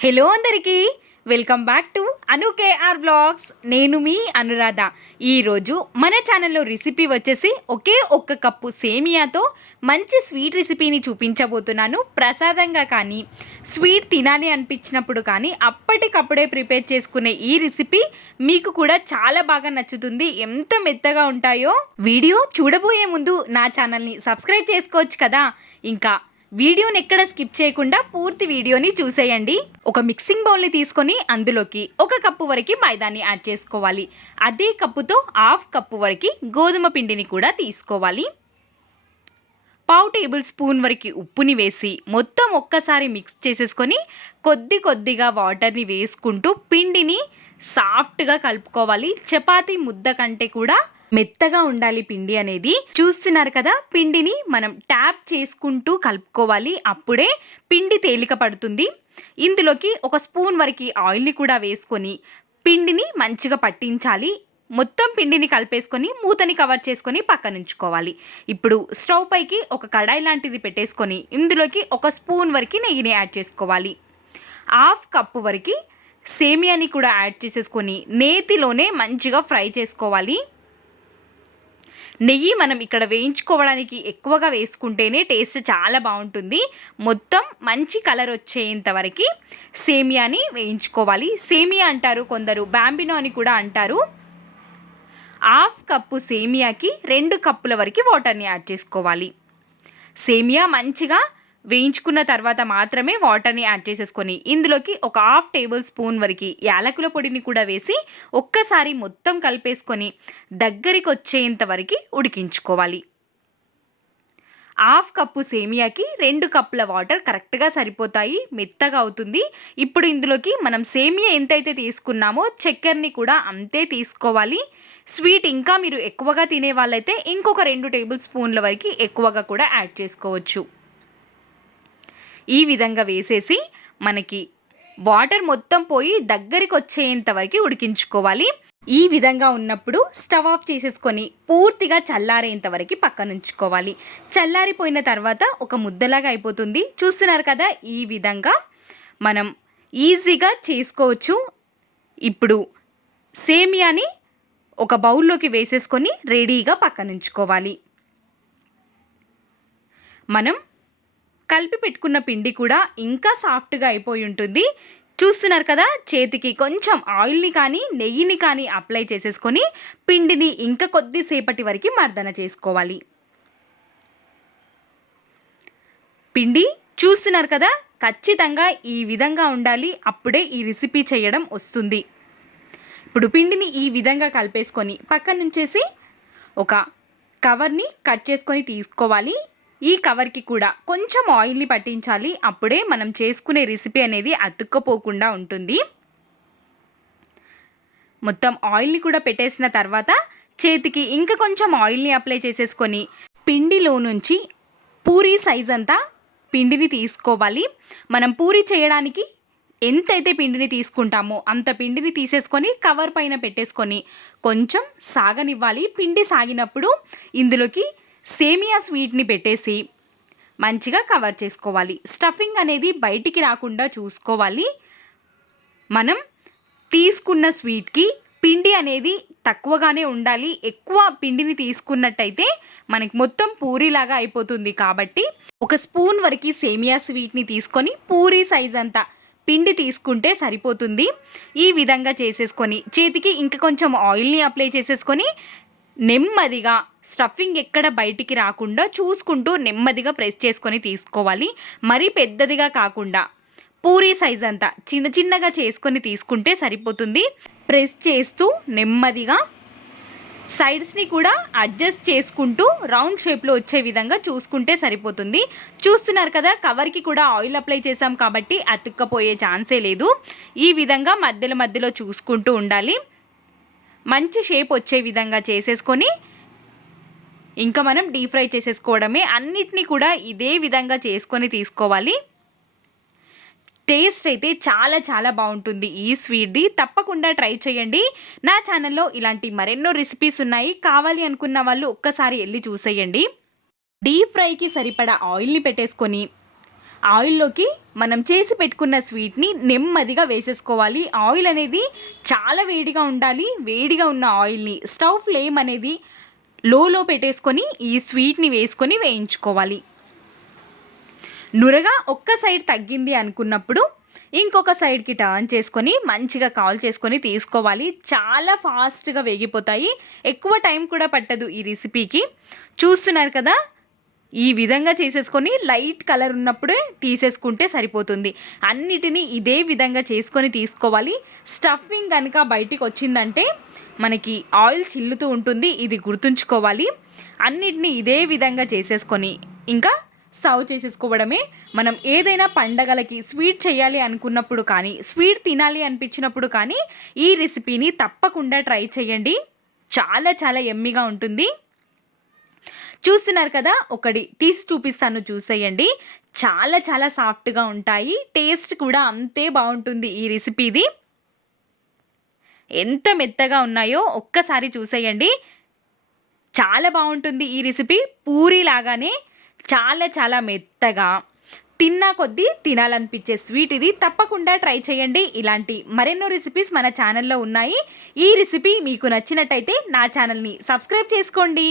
Hello అందరికీ. Welcome back to Anu KR blogs నేను మీ అనురాధ. ఈరోజు మన ఛానల్లో రెసిపీ వచ్చేసి ఒకే ఒక్క కప్పు సేమియాతో మంచి స్వీట్ రెసిపీని చూపించబోతున్నాను. ప్రసాదంగా కానీ స్వీట్ తినాలి అనిపించినప్పుడు కానీ అప్పటికప్పుడే ప్రిపేర్ చేసుకునే ఈ రెసిపీ మీకు కూడా చాలా బాగా నచ్చుతుంది. ఎంత మెత్తగా ఉంటాయో. వీడియో చూడబోయే ముందు నా ఛానల్ని సబ్స్క్రైబ్ చేసుకోవచ్చు కదా. ఇంకా వీడియోని ఎక్కడ స్కిప్ చేయకుండా పూర్తి వీడియోని చూసేయండి. ఒక మిక్సింగ్ బౌల్ని తీసుకొని అందులోకి ఒక కప్పు వరకు మైదాన్ని యాడ్ చేసుకోవాలి. అదే కప్పుతో హాఫ్ కప్పు వరకు గోధుమ పిండిని కూడా తీసుకోవాలి. పావు టేబుల్ స్పూన్ వరకు ఉప్పుని వేసి మొత్తం ఒక్కసారి మిక్స్ చేసేసుకొని కొద్ది కొద్దిగా వాటర్ని వేసుకుంటూ పిండిని సాఫ్ట్గా కలుపుకోవాలి. చపాతీ ముద్ద కంటే కూడా మెత్తగా ఉండాలి పిండి అనేది. చూస్తున్నారు కదా పిండిని మనం ట్యాప్ చేసుకుంటూ కలుపుకోవాలి. అప్పుడే పిండి తేలిక పడుతుంది. ఇందులోకి ఒక స్పూన్ వరకు ఆయిల్ని కూడా వేసుకొని పిండిని మంచిగా పట్టించాలి. మొత్తం పిండిని కలిపేసుకొని మూతని కవర్ చేసుకొని పక్కన ఉంచుకోవాలి ఇప్పుడు స్టవ్ పైకి ఒక కడాయి లాంటిది పెట్టేసుకొని ఇందులోకి ఒక స్పూన్ వరకు నెయ్యిని యాడ్ చేసుకోవాలి. హాఫ్ కప్పు వరకు సేమియాని కూడా యాడ్ చేసేసుకొని నేతిలోనే మంచిగా ఫ్రై చేసుకోవాలి. నెయ్యి మనం ఇక్కడ వేయించుకోవడానికి ఎక్కువగా వేసుకుంటేనే టేస్ట్ చాలా బాగుంటుంది. మొత్తం మంచి కలర్ వచ్చేంత వరకు సేమియాని వేయించుకోవాలి. సేమియా అంటారు కొందరు బ్యాంబినో అని కూడా అంటారు. హాఫ్ కప్పు సేమియాకి రెండు కప్పుల వరకు వాటర్ని యాడ్ చేసుకోవాలి. సేమియా మంచిగా వేయించుకున్న తర్వాత మాత్రమే వాటర్ని యాడ్ చేసేసుకొని ఇందులోకి ఒక హాఫ్ టేబుల్ స్పూన్ వరకు యాలకుల పొడిని కూడా వేసి ఒక్కసారి మొత్తం కలిపేసుకొని దగ్గరికి వచ్చేంత వరకు ఉడికించుకోవాలి. హాఫ్ కప్పు సేమియాకి రెండు కప్పుల వాటర్ కరెక్ట్గా సరిపోతాయి మెత్తగా అవుతుంది. ఇప్పుడు ఇందులోకి మనం సేమియా ఎంతైతే తీసుకున్నామో చక్కెరని కూడా అంతే తీసుకోవాలి. స్వీట్ ఇంకా మీరు ఎక్కువగా తినే వాళ్ళైతే ఇంకొక రెండు టేబుల్ స్పూన్ల వరకు ఎక్కువగా కూడా యాడ్ చేసుకోవచ్చు. ఈ విధంగా వేసేసి మనకి వాటర్ మొత్తం పోయి దగ్గరికి వచ్చేంత వరకు ఉడికించుకోవాలి. ఈ విధంగా ఉన్నప్పుడు స్టవ్ ఆఫ్ చేసేసుకొని పూర్తిగా చల్లారేంత వరకు పక్కన ఉంచుకోవాలి. చల్లారిపోయిన తర్వాత ఒక ముద్దలాగా అయిపోతుంది. చూస్తున్నారు కదా ఈ విధంగా మనం ఈజీగా చేసుకోవచ్చు. ఇప్పుడు సేమియాని ఒక బౌల్లోకి వేసేసుకొని రెడీగా పక్కన ఉంచుకోవాలి. మనం కలిపి పెట్టుకున్న పిండి కూడా ఇంకా సాఫ్ట్గా అయిపోయి ఉంటుంది. చూస్తున్నారు కదా చేతికి కొంచెం ఆయిల్ని కానీ నెయ్యిని కానీ అప్లై చేసేసుకొని పిండిని ఇంకా కొద్దిసేపటి వరకు మర్దన చేసుకోవాలి. పిండి చూస్తున్నారు కదా ఖచ్చితంగా ఈ విధంగా ఉండాలి అప్పుడే ఈ రెసిపీ చేయడం వస్తుంది. ఇప్పుడు పిండిని ఈ విధంగా కలిపేసుకొని పక్కన నుంచేసి ఒక కవర్ని కట్ చేసుకొని తీసుకోవాలి. ఈ కవర్కి కూడా కొంచెం ఆయిల్ని పట్టించాలి. అప్పుడే మనం చేసుకునే రెసిపీ అనేది అతుక్కపోకుండా ఉంటుంది. మొత్తం ఆయిల్ని కూడా పెట్టేసిన తర్వాత చేతికి ఇంకా కొంచెం ఆయిల్ని అప్లై చేసేసుకొని పిండిలో నుంచి పూరి సైజ్ అంతా పిండిని తీసుకోవాలి. మనం పూరి చేయడానికి ఎంతైతే పిండిని తీసుకుంటామో అంత పిండిని తీసేసుకొని కవర్ పైన పెట్టేసుకొని కొంచెం సాగనివ్వాలి. పిండి సాగినప్పుడు ఇందులోకి సేమియా స్వీట్ని పెట్టేసి మంచిగా కవర్ చేసుకోవాలి. స్టఫింగ్ అనేది బయటికి రాకుండా చూసుకోవాలి. మనం తీసుకున్న స్వీట్కి పిండి అనేది తక్కువగానే ఉండాలి. ఎక్కువ పిండిని తీసుకున్నట్టయితే మనకి మొత్తం పూరిలాగా అయిపోతుంది కాబట్టి ఒక స్పూన్ వరకు సేమియా స్వీట్ని తీసుకొని పూరి సైజ్ అంతా పిండి తీసుకుంటే సరిపోతుంది. ఈ విధంగా చేసేసుకొని చేతికి ఇంకా కొంచెం ఆయిల్ని అప్లై చేసేసుకొని నెమ్మదిగా స్టఫింగ్ ఎక్కడ బయటికి రాకుండా చూసుకుంటూ నెమ్మదిగా ప్రెస్ చేసుకొని తీసుకోవాలి. మరీ పెద్దదిగా కాకుండా పూరీ సైజ్ అంతా చిన్న చిన్నగా చేసుకొని తీసుకుంటే సరిపోతుంది. ప్రెస్ చేస్తూ నెమ్మదిగా సైడ్స్ని కూడా అడ్జస్ట్ చేసుకుంటూ రౌండ్ షేప్లో వచ్చే విధంగా చూసుకుంటే సరిపోతుంది. చూస్తున్నారు కదా కవర్కి కూడా ఆయిల్ అప్లై చేసాం కాబట్టి అతుక్కపోయే ఛాన్సే లేదు. ఈ విధంగా మధ్యలో మధ్యలో చూసుకుంటూ ఉండాలి. మంచి షేప్ వచ్చే విధంగా చేసేసుకొని ఇంకా మనం డీప్ ఫ్రై చేసేసుకోవడమే. అన్నిటినీ కూడా ఇదే విధంగా చేసుకొని తీసుకోవాలి. టేస్ట్ అయితే చాలా చాలా బాగుంటుంది ఈ స్వీట్ది తప్పకుండా ట్రై చేయండి. నా ఛానల్లో ఇలాంటి మరెన్నో రెసిపీస్ ఉన్నాయి. కావాలి అనుకున్న వాళ్ళు ఒక్కసారి వెళ్ళి చూసేయండి. డీప్ ఫ్రైకి సరిపడా ఆయిల్ని పెట్టేసుకొని ఆయిల్లోకి మనం చేసి పెట్టుకున్న స్వీట్ని నెమ్మదిగా వేసేసుకోవాలి. ఆయిల్ అనేది చాలా వేడిగా ఉండాలి. వేడిగా ఉన్న ఆయిల్ని స్టవ్ ఫ్లేమ్ అనేది లోలో పెట్టేసుకొని ఈ స్వీట్ని వేసుకొని వేయించుకోవాలి. నురగా ఒక్క సైడ్ తగ్గింది అనుకున్నప్పుడు ఇంకొక సైడ్కి టర్న్ చేసుకొని మంచిగా కాల్ చేసుకొని తీసుకోవాలి. చాలా ఫాస్ట్గా వేగిపోతాయి. ఎక్కువ టైం కూడా పట్టదు ఈ రెసిపీకి. చూస్తున్నారు కదా ఈ విధంగా చేసేసుకొని లైట్ కలర్ ఉన్నప్పుడే తీసేసుకుంటే సరిపోతుంది. అన్నిటినీ ఇదే విధంగా చేసుకొని తీసుకోవాలి. స్టఫింగ్ కనుక బయటికి వచ్చిందంటే మనకి ఆయిల్ చిల్లుతూ ఉంటుంది. ఇది గుర్తుంచుకోవాలి. అన్నిటినీ ఇదే విధంగా చేసేసుకొని ఇంకా సర్వ్ చేసేసుకోవడమే. మనం ఏదైనా పండగలకి స్వీట్ చేయాలి అనుకున్నప్పుడు కానీ స్వీట్ తినాలి అనిపించినప్పుడు కానీ ఈ రెసిపీని తప్పకుండా ట్రై చేయండి. చాలా చాలా ఎమ్మిగా ఉంటుంది. చూస్తున్నారు కదా ఒకటి తీసి చూపిస్తాను చూసేయండి. చాలా చాలా సాఫ్ట్గా ఉంటాయి. టేస్ట్ కూడా అంతే బాగుంటుంది ఈ రెసిపీది. ఎంత మెత్తగా ఉన్నాయో ఒక్కసారి చూసేయండి. చాలా బాగుంటుంది ఈ రెసిపీ. పూరి లాగానే చాలా చాలా మెత్తగా. తిన్నా కొద్దీ తినాలనిపించే స్వీట్ ఇది. తప్పకుండా ట్రై చేయండి. ఇలాంటి మరెన్నో రెసిపీస్ మన ఛానల్లో ఉన్నాయి. ఈ రెసిపీ మీకు నచ్చినట్టయితే నా ఛానల్ని సబ్స్క్రైబ్ చేసుకోండి.